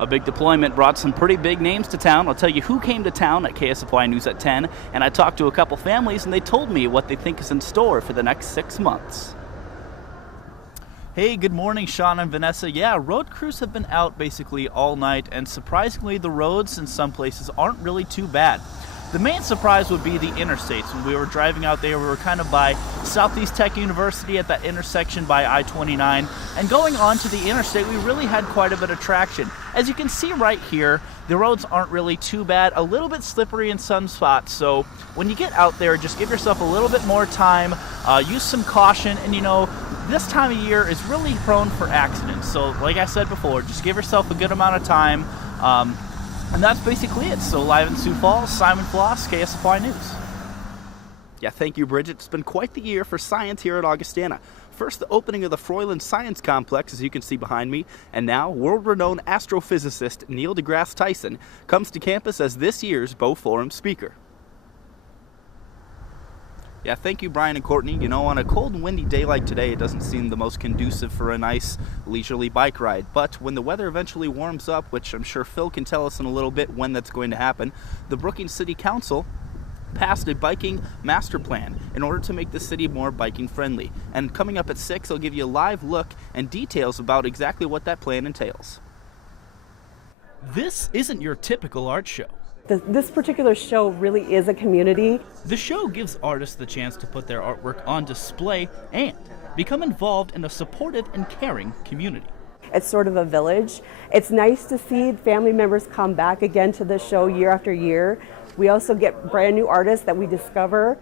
A big deployment brought some pretty big names to town. I'll tell you who came to town at KSFY News at 10, and I talked to a couple families, and they told me what they think is in store for the next 6 months. Hey, good morning, Sean and Vanessa. Yeah, road crews have been out basically all night, and surprisingly, the roads in some places aren't really too bad. The main surprise would be the interstates. When we were driving out there, we were kind of by Southeast Tech University at that intersection by I-29. And going on to the interstate, we really had quite a bit of traction. As you can see right here, the roads aren't really too bad, a little bit slippery in some spots. So when you get out there, just give yourself a little bit more time, use some caution, and this time of year is really prone for accidents. So like I said before, just give yourself a good amount of time. And that's basically it. So live in Sioux Falls, Simon Floss, KSFY News. Yeah, thank you, Bridget. It's been quite the year for science here at Augustana. First, the opening of the Froylan Science Complex, as you can see behind me, and now world-renowned astrophysicist Neil deGrasse Tyson comes to campus as this year's Bow Forum speaker. Yeah, thank you, Brian and Courtney. On a cold and windy day like today, it doesn't seem the most conducive for a nice, leisurely bike ride. But when the weather eventually warms up, which I'm sure Phil can tell us in a little bit when that's going to happen, the Brookings City Council passed a biking master plan in order to make the city more biking friendly. And coming up at 6, I'll give you a live look and details about exactly what that plan entails. This isn't your typical art show. This particular show really is a community. The show gives artists the chance to put their artwork on display and become involved in a supportive and caring community. It's sort of a village. It's nice to see family members come back again to the show year after year. We also get brand new artists that we discover.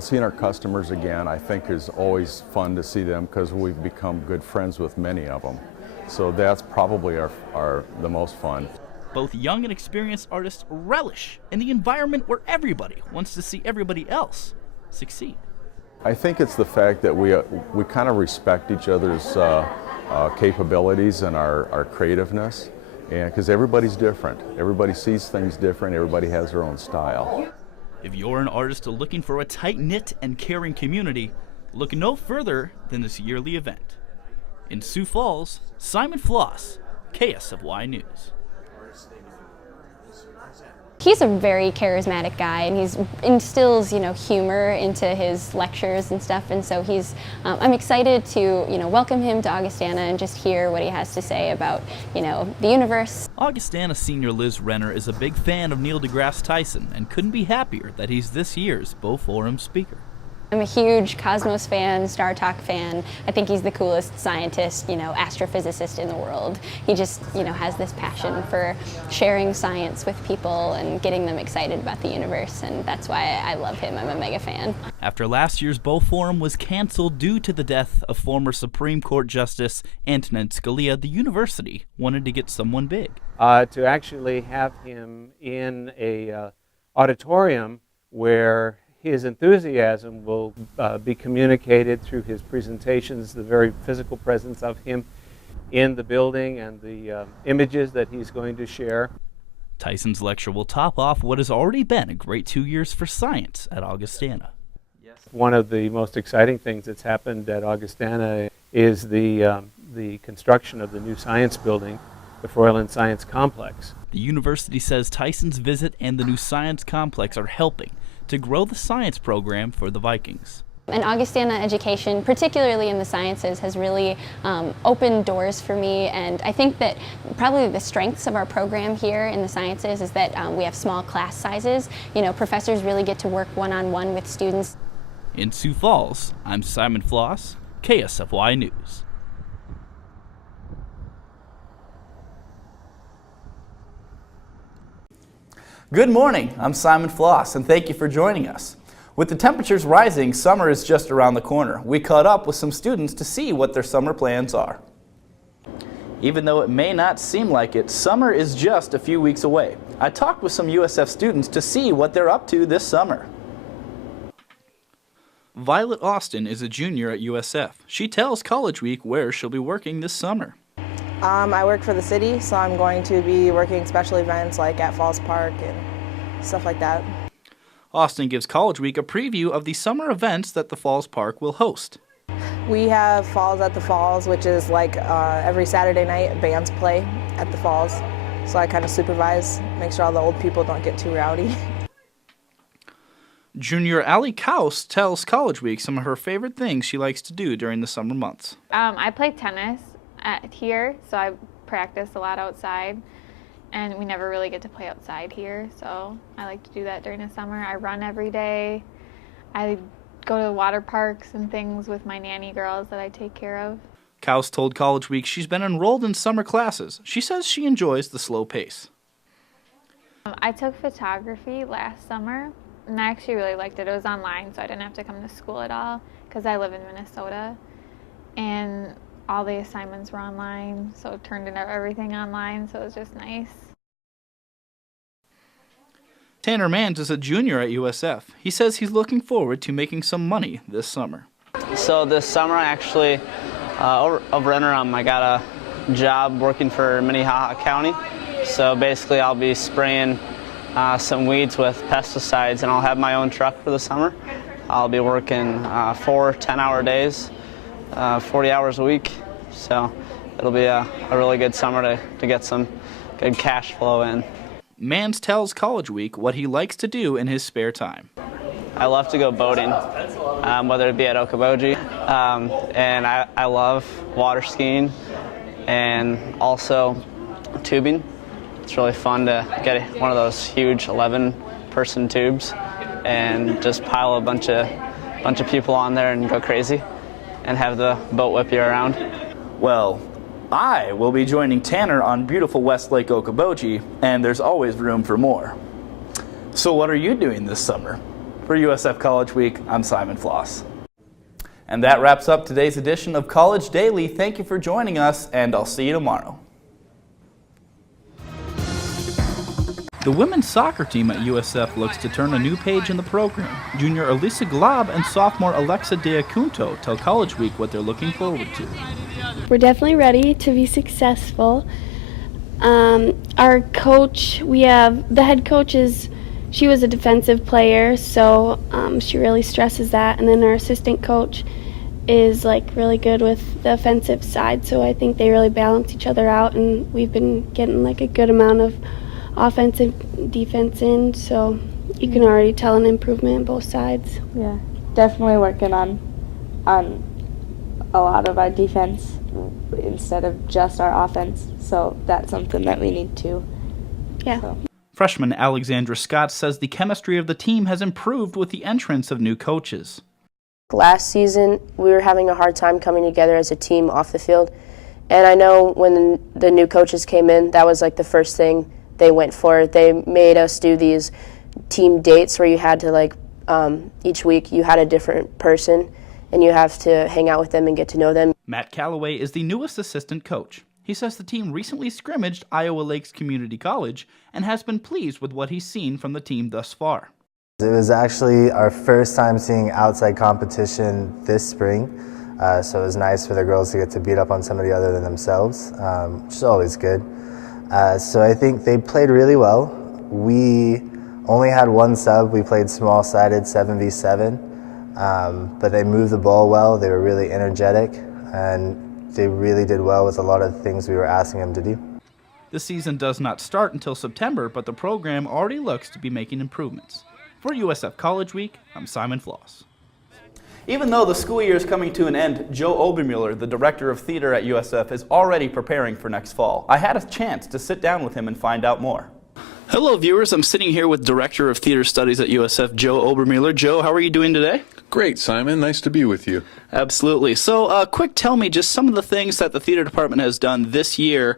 Seeing our customers again, I think, is always fun to see them because we've become good friends with many of them. So that's probably the most fun. Both young and experienced artists relish in the environment where everybody wants to see everybody else succeed. I think it's the fact that we kind of respect each other's capabilities and our creativeness, and because everybody's different. Everybody sees things different. Everybody has their own style. If you're an artist looking for a tight-knit and caring community, look no further than this yearly event. In Sioux Falls, Simon Floss, KSFY News. He's a very charismatic guy, and he instills, humor into his lectures and stuff. And so I'm excited to, welcome him to Augustana and just hear what he has to say about, the universe. Augustana senior Liz Renner is a big fan of Neil deGrasse Tyson and couldn't be happier that he's this year's Bow Forum speaker. I'm a huge Cosmos fan, Star Talk fan. I think he's the coolest scientist, astrophysicist in the world. He just, has this passion for sharing science with people and getting them excited about the universe, and that's why I love him. I'm a mega fan. After last year's Bow Forum was canceled due to the death of former Supreme Court Justice Antonin Scalia, the university wanted to get someone big. To actually have him in a auditorium where his enthusiasm will be communicated through his presentations, the very physical presence of him in the building and the images that he's going to share. Tyson's lecture will top off what has already been a great 2 years for science at Augustana. One of the most exciting things that's happened at Augustana is the construction of the new science building, the Froylan Science Complex. The university says Tyson's visit and the new science complex are helping to grow the science program for the Vikings. And Augustana education, particularly in the sciences, has really opened doors for me, and I think that probably the strengths of our program here in the sciences is that we have small class sizes. Professors really get to work one-on-one with students. In Sioux Falls, I'm Simon Floss, KSFY News. Good morning, I'm Simon Floss, and thank you for joining us. With the temperatures rising, summer is just around the corner. We caught up with some students to see what their summer plans are. Even though it may not seem like it, summer is just a few weeks away. I talked with some USF students to see what they're up to this summer. Violet Austin is a junior at USF. She tells College Week where she'll be working this summer. I work for the city, so I'm going to be working special events like at Falls Park and stuff like that. Austin gives College Week a preview of the summer events that the Falls Park will host. We have Falls at the Falls, which is like every Saturday night bands play at the Falls. So I kind of supervise, make sure all the old people don't get too rowdy. Junior Allie Kaus tells College Week some of her favorite things she likes to do during the summer months. I play tennis here, so I practice a lot outside, and we never really get to play outside here, so I like to do that during the summer. I run every day. I go to the water parks and things with my nanny girls that I take care of. Kaus told College Week she's been enrolled in summer classes. She says she enjoys the slow pace. I took photography last summer, and I actually really liked it. It was online, so I didn't have to come to school at all because I live in Minnesota, and all the assignments were online, so it turned into everything online, so it was just nice. Tanner Mans is a junior at USF. He says he's looking forward to making some money this summer. So this summer, I actually, over interim, I got a job working for Minnehaha County. So basically, I'll be spraying some weeds with pesticides, and I'll have my own truck for the summer. I'll be working 4 10-hour days, 40 hours a week. So it'll be a really good summer to get some good cash flow in. Mans tells College Week what he likes to do in his spare time. I love to go boating, whether it be at Okoboji, and I love water skiing and also tubing. It's really fun to get one of those huge 11-person tubes and just pile a bunch of people on there and go crazy and have the boat whip you around. Well, I will be joining Tanner on beautiful West Lake Okoboji, and there's always room for more. So what are you doing this summer? For USF College Week, I'm Simon Floss. And that wraps up today's edition of College Daily. Thank you for joining us, and I'll see you tomorrow. The women's soccer team at USF looks to turn a new page in the program. Junior Elisa Glob and sophomore Alexa Deacunto tell College Week what they're looking forward to. We're definitely ready to be successful. Our coach, the head coach she was a defensive player, so she really stresses that. And then our assistant coach is really good with the offensive side, so I think they really balance each other out, and we've been getting a good amount of offensive defense in, so you can already tell an improvement on both sides. Yeah, definitely working on a lot of our defense instead of just our offense, so that's something that we need to. Yeah. So. Freshman Alexandra Scott says the chemistry of the team has improved with the entrance of new coaches. Last season, we were having a hard time coming together as a team off the field, and I know when the new coaches came in, that was the first thing they went for. They made us do these team dates where you had to each week you had a different person and you have to hang out with them and get to know them. Matt Calloway is the newest assistant coach. He says the team recently scrimmaged Iowa Lakes Community College and has been pleased with what he's seen from the team thus far. It was actually our first time seeing outside competition this spring, so it was nice for the girls to get to beat up on somebody other than themselves, which is always good. So I think they played really well. We only had one sub. We played small-sided 7v7, but they moved the ball well. They were really energetic, and they really did well with a lot of the things we were asking them to do. The season does not start until September, but the program already looks to be making improvements. For USF College Week, I'm Simon Floss. Even though the school year is coming to an end, Joe Obermuller, the director of theater at USF, is already preparing for next fall. I had a chance to sit down with him and find out more. Hello viewers, I'm sitting here with Director of Theater Studies at USF, Joe Obermuller. Joe, how are you doing today? Great, Simon. Nice to be with you. Absolutely. So, quick, tell me just some of the things that the theater department has done this year,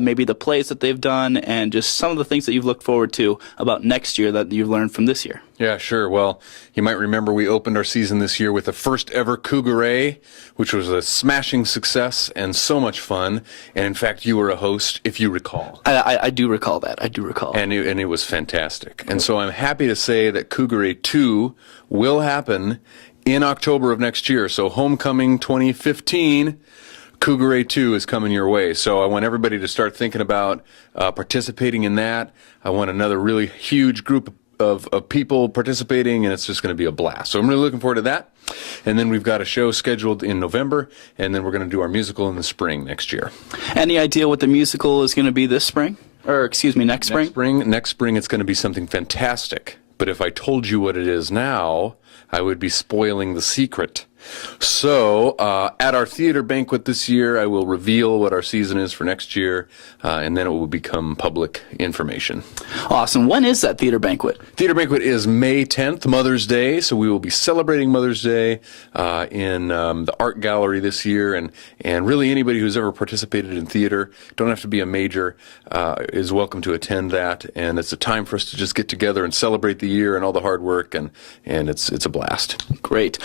maybe the plays that they've done, and just some of the things that you've looked forward to about next year that you've learned from this year. Yeah, sure. Well, you might remember we opened our season this year with the first ever Cougar, which was a smashing success and so much fun. And in fact, you were a host, if you recall. I do recall that. I do recall. And it was fantastic. And so I'm happy to say that Cougar 2 will happen in October of next year. So Homecoming 2015, Cougar 2 is coming your way. So I want everybody to start thinking about participating in that. I want another really huge group of people participating, and it's just going to be a blast. So I'm really looking forward to that. And then we've got a show scheduled in November, and then we're going to do our musical in the spring next year. Any idea what the musical is going to be this spring? Or, excuse me, next spring? Next spring it's going to be something fantastic. But if I told you what it is now, I would be spoiling the secret. So, at our theater banquet this year, I will reveal what our season is for next year, and then it will become public information. Awesome. When is that theater banquet? Theater banquet is May 10th, Mother's Day, so we will be celebrating Mother's Day in the art gallery this year, and really anybody who's ever participated in theater, don't have to be a major, is welcome to attend that, and it's a time for us to just get together and celebrate the year and all the hard work, and it's a blast. Great.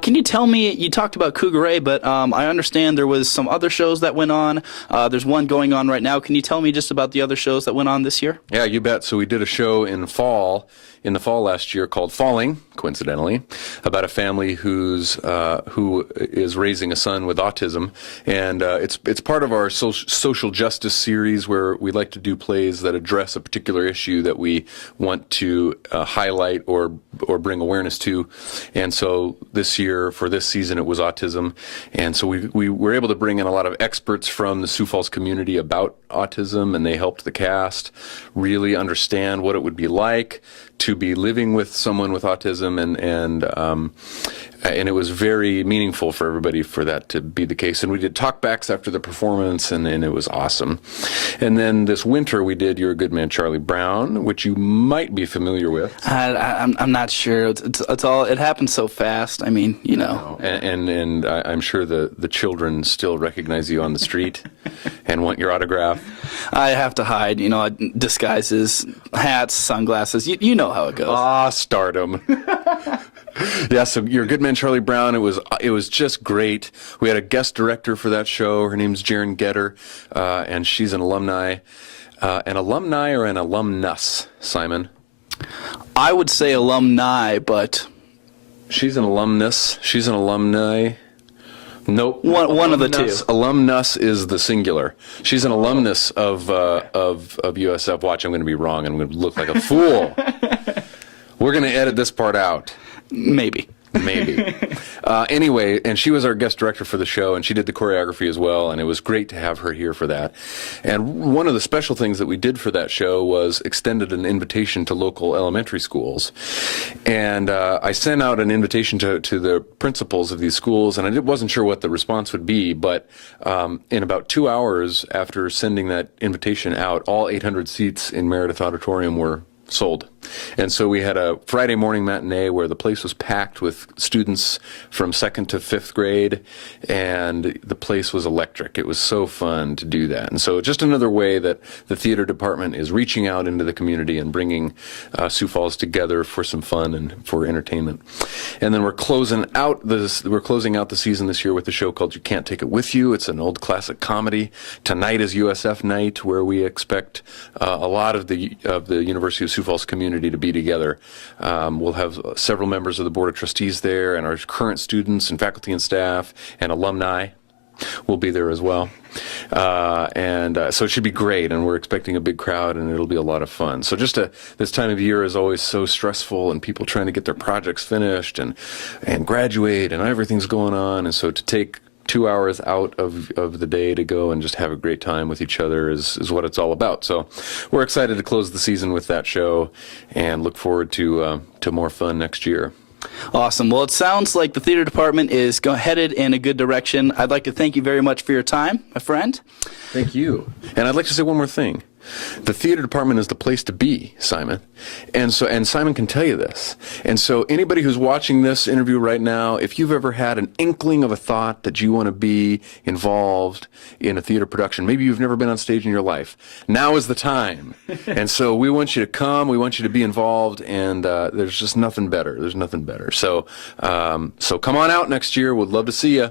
Can you tell me, you talked about Cougar A, but I understand there was some other shows that went on. There's one going on right now. Can you tell me just about the other shows that went on this year? Yeah, you bet. So we did a show in the fall last year called Falling, coincidentally, about a family who is raising a son with autism, and it's part of our social justice series where we like to do plays that address a particular issue that we want to highlight or bring awareness to. And so this year, for this season, it was autism, and so we were able to bring in a lot of experts from the Sioux Falls community about autism, and they helped the cast really understand what it would be like to be living with someone with autism, and it was very meaningful for everybody for that to be the case. And we did talkbacks after the performance, and it was awesome. And then this winter we did You're a Good Man, Charlie Brown, which you might be familiar with. I'm not sure. It's all, it happened so fast. I mean, you know. And I'm sure the children still recognize you on the street and want your autograph. I have to hide, disguises, hats, sunglasses. You know how it goes. Ah, stardom. Yeah, so You're a Good Man, Charlie Brown. It was just great. We had a guest director for that show. Her name's Jaren Getter, and she's an alumni. An alumni or an alumnus, Simon? I would say alumni, but she's an alumnus. She's an alumni. Nope. One of the two. Alumnus is the singular. She's an alumnus of USF. Watch, I'm going to be wrong. I'm going to look like a fool. We're going to edit this part out. Maybe. Anyway, and she was our guest director for the show, and she did the choreography as well, and it was great to have her here for that. And one of the special things that we did for that show was extended an invitation to local elementary schools. And I sent out an invitation to the principals of these schools, and I wasn't sure what the response would be, but in about 2 hours after sending that invitation out, all 800 seats in Meredith Auditorium were sold. And so we had a Friday morning matinee where the place was packed with students from 2nd to 5th grade, and the place was electric. It was so fun to do that. And so just another way that the theater department is reaching out into the community and bringing Sioux Falls together for some fun and for entertainment. And then we're closing out the season this year with a show called You Can't Take It With You. It's an old classic comedy. Tonight is USF night, where we expect a lot of the University of Sioux Falls community to be together. We'll have several members of the Board of Trustees there, and our current students and faculty and staff and alumni will be there as well. So it should be great, and we're expecting a big crowd, and it'll be a lot of fun. So this time of year is always so stressful, and people trying to get their projects finished and graduate, and everything's going on. And so to take 2 hours out of the day to go and just have a great time with each other is what it's all about. So we're excited to close the season with that show and look forward to more fun next year. Awesome. Well, it sounds like the theater department is headed in a good direction. I'd like to thank you very much for your time, my friend. Thank you. And I'd like to say one more thing. The theater department is the place to be, Simon. And Simon can tell you this. And so anybody who's watching this interview right now, if you've ever had an inkling of a thought that you want to be involved in a theater production, maybe you've never been on stage in your life, now is the time. And so we want you to come, we want you to be involved, and there's just nothing better. There's nothing better. So come on out next year. We'd love to see you.